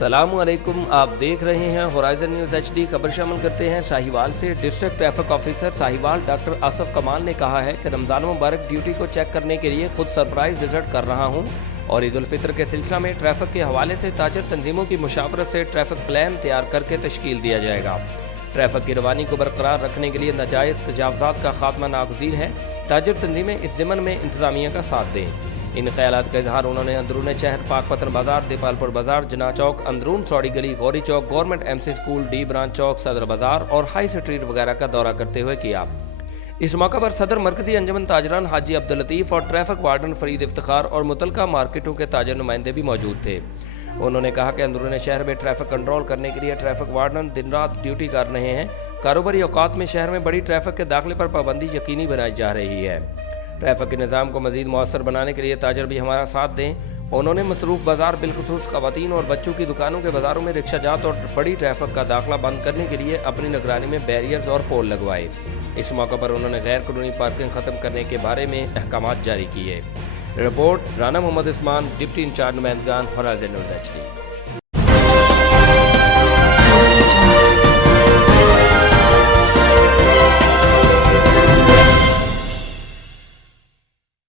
अस्सलाम वालेकुम, आप देख रहे हैं होराइजन न्यूज़ HD। खबर शामिल करते हैं साहिवाल से। District traffic officer Sahiwal doctor Asaf कमाल ने कहा है कि रमज़ान मुबारक ड्यूटी को चेक करने के लिए खुद सरप्राइज विजिट कर रहा हूं और ईद उल फितर के सिलसिला में ट्रैफिक के हवाले से ताजर तंजीमों की मुशावरत से ट्रैफिक प्लान तैयार करके तश्कील दिया जाएगा। ट्रैफिक की रवानी को बरकरार रखने के लिए नाजायज़ तजावुज़ात का खात्मा नागज़ीर है। ताजर तंजीमें इस ज़िम्मन में इंतज़ामिया का साथ दें। इन ख्यालात का इजहार उन्होंने अंदरून शहर पाक पत्थर बाजार, देपालपुर बाजार, जना चौक, अंदरून चौड़ी गली, Gauri Chowk, government MC school, D branch Chowk, सदर बाजार और हाई स्ट्रीट वगैरह का दौरा करते हुए किया। इस मौका पर सदर मरकजी अंजुमन ताजरान हाजी अब्दुल लतीफ़ और ट्रैफिक वार्डन फरीद इफ्तिखार और मुतलका मार्केटों के ताजर नुमाइंदे भी मौजूद थे। उन्होंने कहा कि अंदरून शहर में ट्रैफिक कंट्रोल करने के लिए ट्रैफिक वार्डन दिन रात ड्यूटी कर रहे हैं। कारोबारी औकात में शहर में बड़ी ट्रैफिक के दाखिले पर पाबंदी यकीनी बनाई जा रही है। ट्रैफिक के निज़ाम को मज़ीद मौसर बनाने के लिए ताजर भी हमारा साथ दें। उन्होंने मसरूफ़ बाज़ार बिलखुसूस ख़वातीन और बच्चों की दुकानों के बाज़ारों में रिक्शा जात और बड़ी ट्रैफिक का दाखिला बंद करने के लिए अपनी निगरानी में बैरियर्स और पोल लगवाए। इस मौके पर उन्होंने गैर कानूनी पार्किंग ख़त्म करने के बारे में अहकामात जारी किए। Report Rana Mohammad Usman, deputy incharge नुमाइंदगान, होराइजन न्यूज़ HD।